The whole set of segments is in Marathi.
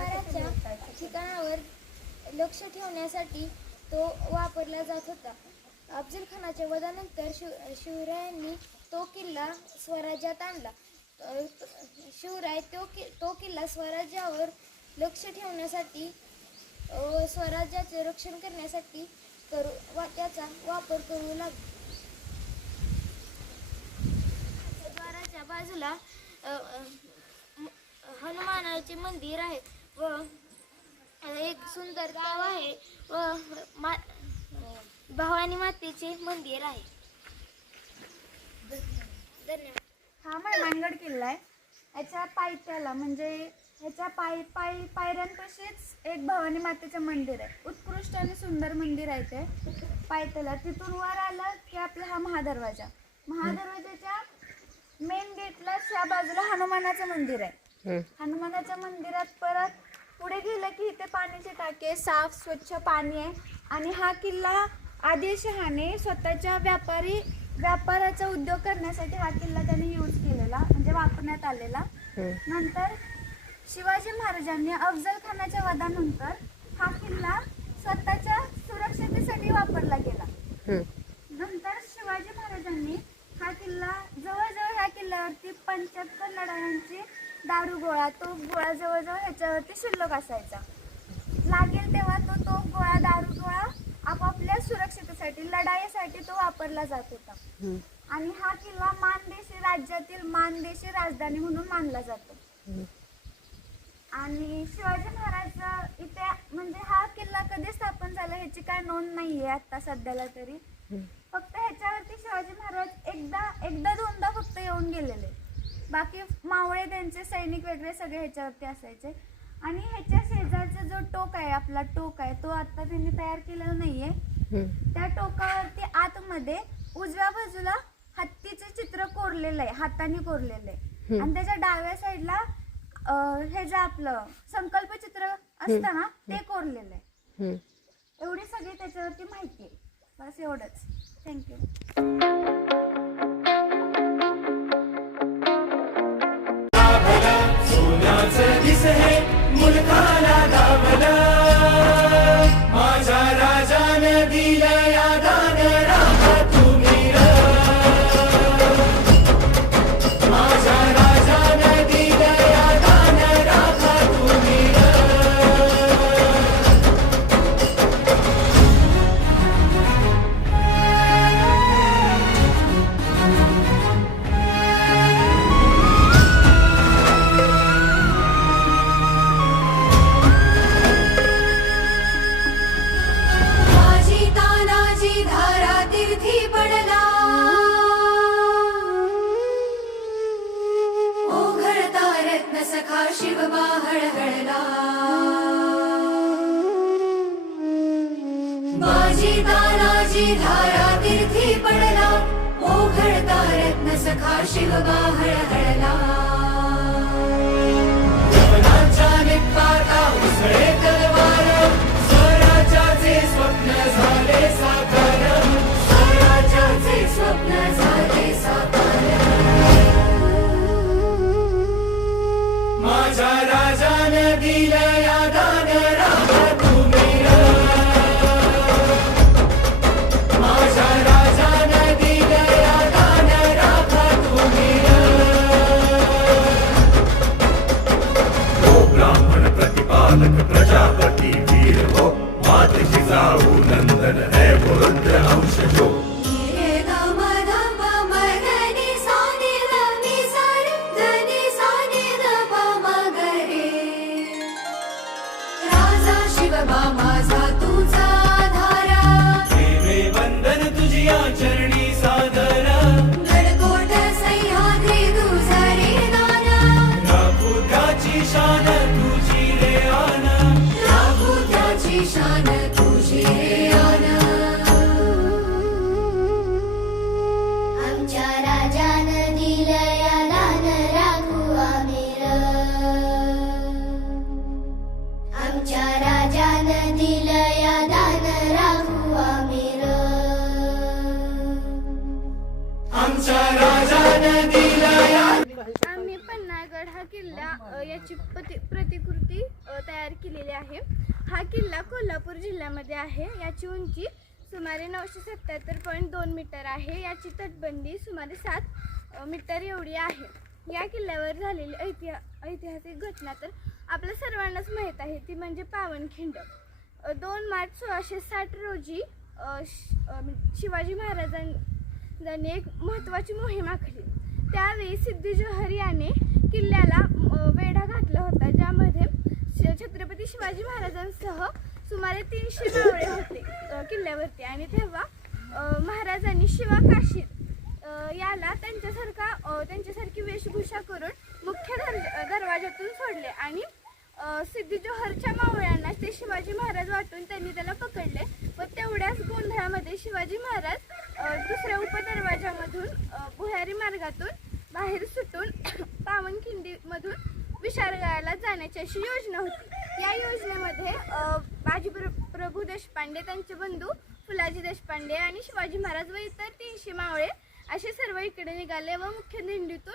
व्यापाराच्या ठिकाणावर लक्ष ठेवण्यासाठी तो वापरला जात होता. अफजल खानाच्या वधानंतर शिव शिवरायांनी तो किल्ला स्वराज्यात आणला. शिवराय तो कि तो किल्ला स्वराज्यावर लक्ष ठेवण्यासाठी स्वराज्याचे रक्षण करण्यासाठी करू वा त्याचा वापर करू लागला. द्वाराच्या बाजूला हनुमानाचे मंदिर आहे. व एक सुंदर गाव आहे व मा भवानी मातेचे मंदिर आहे. धन्यवाद हा मेहमानगड किल्ला आहे. याच्या पायथ्याला म्हणजे ह्याच्या पाय पाय पायऱ्यांपाशीच एक भवानी मातेचं मंदिर आहे. उत्कृष्ट आणि सुंदर मंदिर आहे ते. पायथ्याला तिथून वर आलं की आपला हा महादरवाजा. महादरवाजाच्या मेन गेटलाच ह्या बाजूला हनुमानाचं मंदिर आहे. हनुमानाच्या मंदिरात परत पुढे गेलं की इथे पाण्याचे टाके साफ स्वच्छ पाणी आहे. आणि हा किल्ला आदिलशहाने स्वतःच्या व्यापारी व्यापाराचा उद्योग करण्यासाठी हा किल्ला त्याने यूज केलेला म्हणजे वापरण्यात आलेला. नंतर शिवाजी महाराजांनी अफजल खानाच्या वधानंतर हा किल्ला स्वतःच्या सुरक्षतेसाठी वापरला गेला. नंतर शिवाजी महाराजांनी हा किल्ला जवळजवळ ह्या किल्ल्यावरती पंच्याहत्तर लढायांची दारू गोळा तो गोळा जवळजवळ ह्याच्यावरती शिल्लक असायचा. लागेल तेव्हा तो तो गोळा दारू गोळा आपापल्या सुरक्षितेसाठी लढाईसाठी तो वापरला जात होता. आणि हा किल्ला मानदेशी राज्यातील मानदेशी राजधानी म्हणून मानला जातो. आणि शिवाजी महाराज इथे म्हणजे हा किल्ला कधी स्थापन झाला ह्याची काय नोंद नाहीये आता सध्याला तरी. फक्त ह्याच्यावरती शिवाजी महाराज एकदा एकदा दोनदा फक्त येऊन गेलेले. बाकी मावळे त्यांचे सैनिक वगैरे सगळे ह्याच्यावरती असायचे. आणि ह्याच्या शेजारचा जो टोक आहे आपला टोक आहे तो आता त्यांनी तयार केलेला नाहीये. त्या टोकावरती आतमध्ये उजव्या बाजूला हत्तीचे चित्र कोरलेलं आहे हाताने कोरलेलं आहे. आणि त्याच्या डाव्या साईडला अं, हे जे आपलं संकल्प चित्र असतं ना ते कोरलेलं आहे. एवढी सगळी त्याच्यावरती माहिती आहे. बस एवढंच. Thank you Say. a. धारा तीर्थी पडला. ओघळता रत्न सखा शिवबा हळहळला यवनाच्या निपाता उसळे तलवार. स्वराज्याचे स्वप्न झाले साकार. स्वराज्याचे स्वप्न झाले साकार. माझ्या राजाने दिल्या या दान आम्ही पन्हाळगड हा किल्ला याची प्रतिकृती तयार केलेली आहे. हा किल्ला कोल्हापूर जिल्ह्यामध्ये आहे. याची उंची सुमारे नऊशे सत्याहत्तर पॉईंट दोन मीटर आहे. याची तटबंदी सुमारे सात मीटर एवढी आहे. या किल्ल्यावर झालेली ऐतिहा ऐतिहासिक घटना तर आपल्या सर्वांनाच माहीत आहे. ती म्हणजे पावनखिंड. दोन मार्च सोळाशे साठ रोजी शिवाजी महाराजां अ, एक महत्त्वाची मोहीम आखली त्यावेळी सिद्धी जोहर याने किल्ल्याला वेढा घातला होता ज्यामध्ये श- छत्रपती शिवाजी महाराजांसह सुमारे तीनशे मावळे होते किल्ल्यावरती. आणि तेव्हा महाराजांनी शिवा काशीद याला त्यांच्यासारखा त्यांच्यासारखी वेशभूषा करून मुख्य दर दरवाजातून सोडले. आणि सिद्धी जोहरच्या मावळ्यांना ते शिवाजी महाराज वाटून त्यांनी त्याला पकडले. व तेवढ्याच गोंधळामध्ये शिवाजी महाराज दुसऱ्या उपदरवाजामधून भुयारी मार्गातून बाहेर सुटून पावनखिंडीमधून विशाळगडाला जाण्याची अशी योजना होती. या योजनेमध्ये बाजी प्र- प्रभू देशपांडे त्यांचे बंधू फुलाजी देशपांडे आणि शिवाजी महाराज व इतर तीनशे मावळे असे सर्व इकडे निघाले व मुख्य दिंडीतून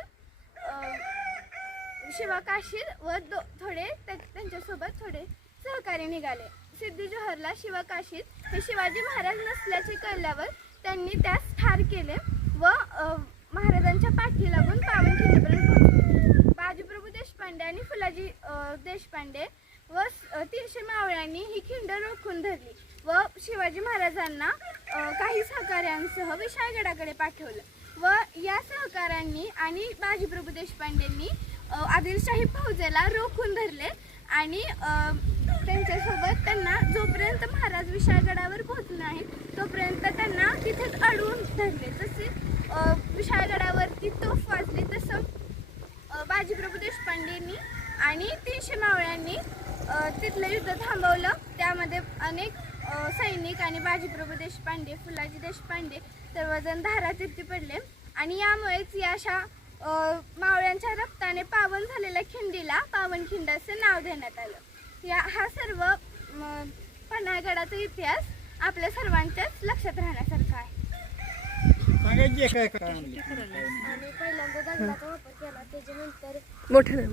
शिवा काशीद व दो थोडे त्या- त्यांच्यासोबत थोडे सहकारी निघाले. सिद्धी जोहरला शिवा काशीद हे शिवाजी महाराज नसल्याचे कळल्यावर त्यांनी त्यास ठार केले व महाराजांच्या पाठी लागून पावनखिंडीपर्यंत पोहोचले. बाजीप्रभू देशपांडे आणि फुलाजी देशपांडे व तीनशे मावळ्यांनी ही खिंड रोखून धरली व शिवाजी महाराजांना काही सहकाऱ्यांसह विशाळगडाकडे पाठवलं व या सहकाऱ्यांनी आणि बाजीप्रभू देशपांडेंनी आदिलशाही फौजेला रोखून धरले आणि त्यांच्यासोबत त्यांना जोपर्यंत महाराज विशाळगडावर पोहोचले नाहीत तोपर्यंत त्यांना तिथेच अडवून धरले. जसे विशाळगडावरती तोफ वाजली तसं बाजीप्रभू देशपांडेंनी आणि तीनशे मावळ्यांनी तिथलं युद्ध थांबवलं. त्यामध्ये अनेक सैनिक आणि बाजीप्रभू देशपांडे फुलाजी देशपांडे सर्वजण धारातीर्थी पडले. आणि यामुळेच या अशा मावळ्यांच्या रक्ताने पावन झालेल्या खिंडीला पावनखिंड असे नाव देण्यात आलं. या हा सर्व पन्हाळगडाचा इतिहास आपल्या सर्वांच्याच लक्षात राहण्यासारखा आहे. आणि पहिल्यांदा दगडाचा वापर केला त्याच्यानंतर मोठ्या नाही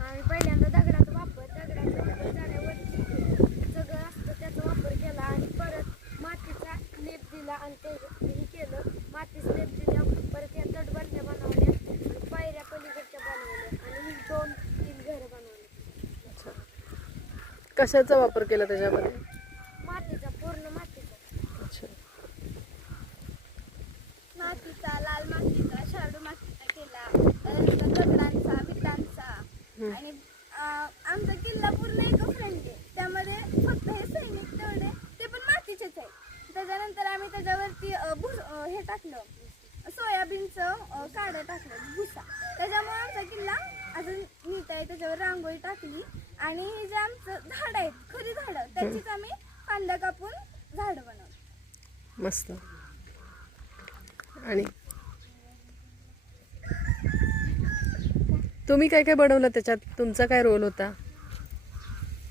आणि पहिल्यांदा दगडाचा वापर दगडाच्या वापर झाल्यावरती सगळं असतं त्याचा वापर केला आणि परत मातीचा लेप दिला आणि ते हे केलं मातीचा लेप दिल्यावर परत या तटबंद्या बनवल्या आणि पायऱ्या पलीकडच्या बनवल्या आणि ही दोन तीन घरं बनवली कशाचा वापर केला त्याच्यामध्ये? मातीचा पूर्ण मातीचा. अच्छा. मातीचा लाल मातीचा शाडू मातीचा केला. त्यानंतर दगडांचा विटांचा. आणि अं, आमचा किल्ला पूर्ण इको फ्रेंडली त्यामध्ये फक्त हे सैनिक तेवढे ते पण मातीचेच आहे त्याच्यानंतर आम्ही त्याच्यावरती अं, भुस अं, हे टाकलं. सोयाबीनचं अं, काढं टाकलं भुसा. त्याच्यामुळे आमचा किल्ला अजून नीट आहे त्याच्यावर रांगोळी टाकली. आणि हे जे आमचं झाड आहेत खरी झाडं त्याचीच आम्ही फांद्या कापून झाडं बनवली. मस्त. आणि? तुम्ही काय काय बनवलं त्याच्यात? तुमचा काय रोल होता?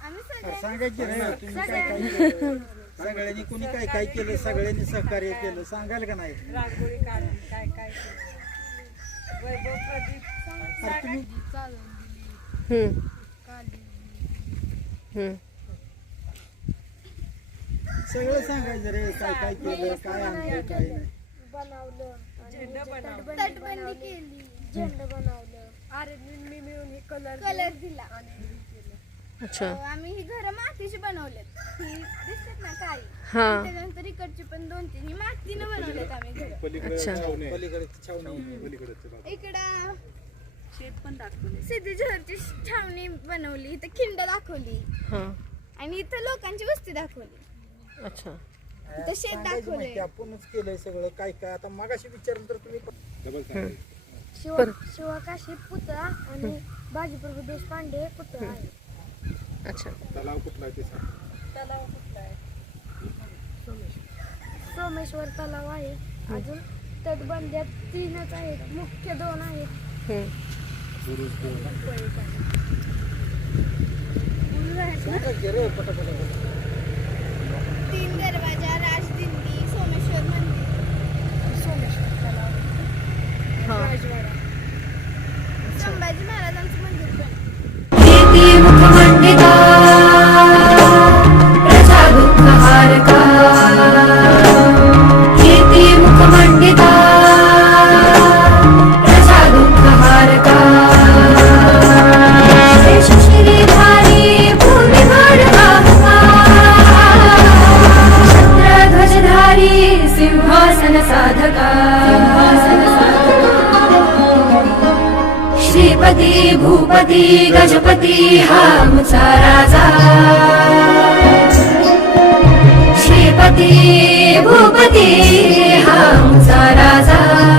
आम्ही सगळे सांगायची नाही तुम्ही काय काय केलं? सगळ्यांनी कुणी काय काय केलं? सगळ्यांनी सहकार्य केलं. सांगाल का नाही? रांगोळी काढून काय काय केलं? वैभव प्रदीप अरे तुम्ही हम्म. हम्म. सगळं सांगायचं रे काय काय केलं काय आणलं काय नाही. बनवलं झेंडा बनवला. तटबंदी केली. झेंडा बनवलं. अरे मी मिळून हे कलर कलर दिला. अच्छा. अं, आम्ही ही घरं मातीची बनवलेत. ही दिसतात ना काही हा. त्याच्यानंतर इकडची पण दोन तीन ही मातीनं बनवलेत आम्ही घर. अच्छा. पलीकडे छावणी इकडं शेत पण सिद्धी छावणी बनवली इथं खिंड दाखवली. आणि इथं लोकांची वस्ती दाखवली. अच्छा. शेत आपणच केलंय सगळं काय काय पुतळा आणि देशपांडे हे पुतळा आहे. सोमेश्वर तलाव आहे. अजून तटबंद्यात तीनच आहेत मुख्य दोन आहेत. तीन दरवाजा राजदिंडी सोमेश्वर मंदिर. सोमेश्वर तलाव. राजवाडा. संभाजी महाराज द्रौपदी भूपती गजपती हामचा राजा. श्रीपती भूपती हामचा राजा.